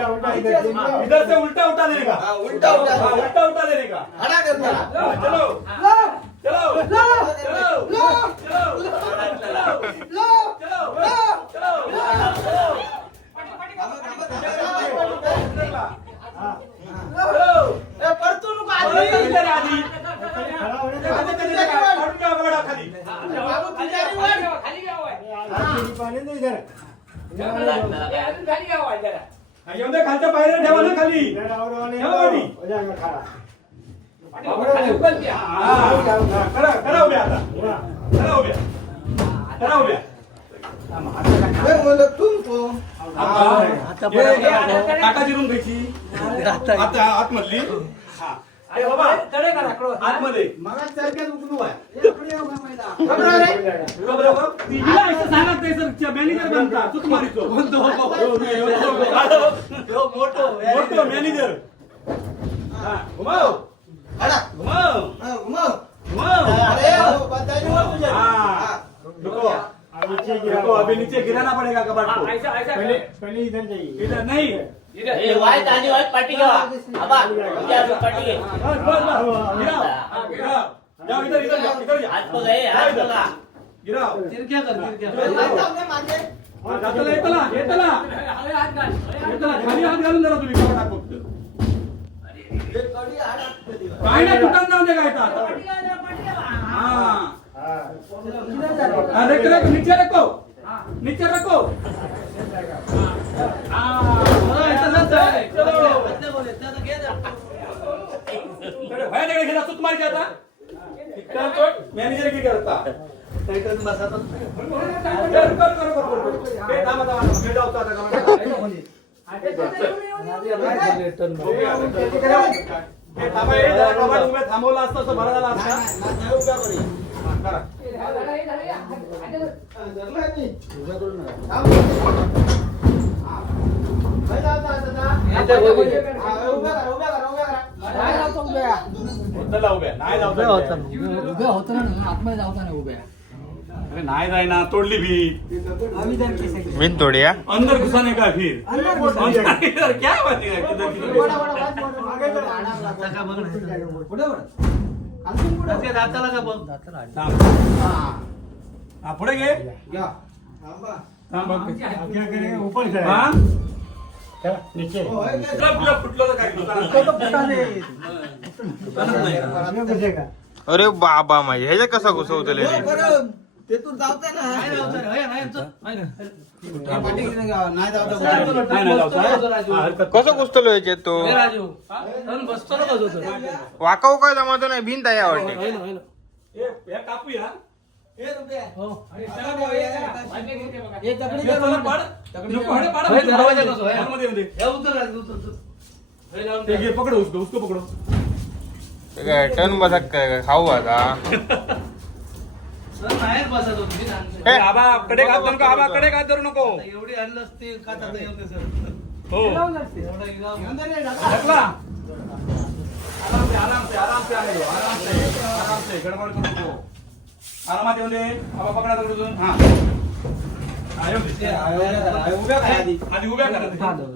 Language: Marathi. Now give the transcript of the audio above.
इधर से उल्टा उठा देने का। उल्टा उठा उल्टा उठा देने का। खड़ा करना चलो चलो चलो खालच्या पायऱ्या ठेवा ना खाली करा उभ्या आता करा उभ्या करा उभ्या काकाची रूम घ्यायची आता आतमधली आतमध्ये मॅनेजर बनता तू मारितो मोठो मॅनेजर घुमाव रुको अभी नीचे गिराना पड़ेगा कबाट को पहले इधर जाइए इधर नहीं ए वाइट आनी वाइट पार्टी का अब क्या पार्टी के गिराओ जाओ इधर इधर जाओ इधर जाओ हाथ को गए हाथ को ला गिराओ फिर क्या कर येतला खाली हात घालून जरा तुम्ही कबाट फक्त काय नाही तुटून जाऊन दे काय आता रख नीचे रखो नीचे रखो तुम्हारी जाता मॅनेजर की करता थांबवला असतं बरं झाला असता अरे नाही जाय ना तोडली भी बिन तोड़िया अंदर घुसाने का फिर अंदर क्या बात है पुढे घे ऊपर नीचे फुटलो तर काय अरे बाबा माझे ह्याच्या कसा घुसवतले तेथून जावते ना कसं घुसतलो ह्याच्यात तो वाकाऊ काय जमातो नाही भिंत आहे आवडते कापूया पकडो उसको पकडो काय टन बसा काय खाऊ आता आबा कडे घात नको आबा कडे घात धरू नको एवढी आणलं असते का हो आराम से गडबड करू नको आरामात येऊन दे आबा पकडा दगडून हा उभ्या करा आधी उभ्या करा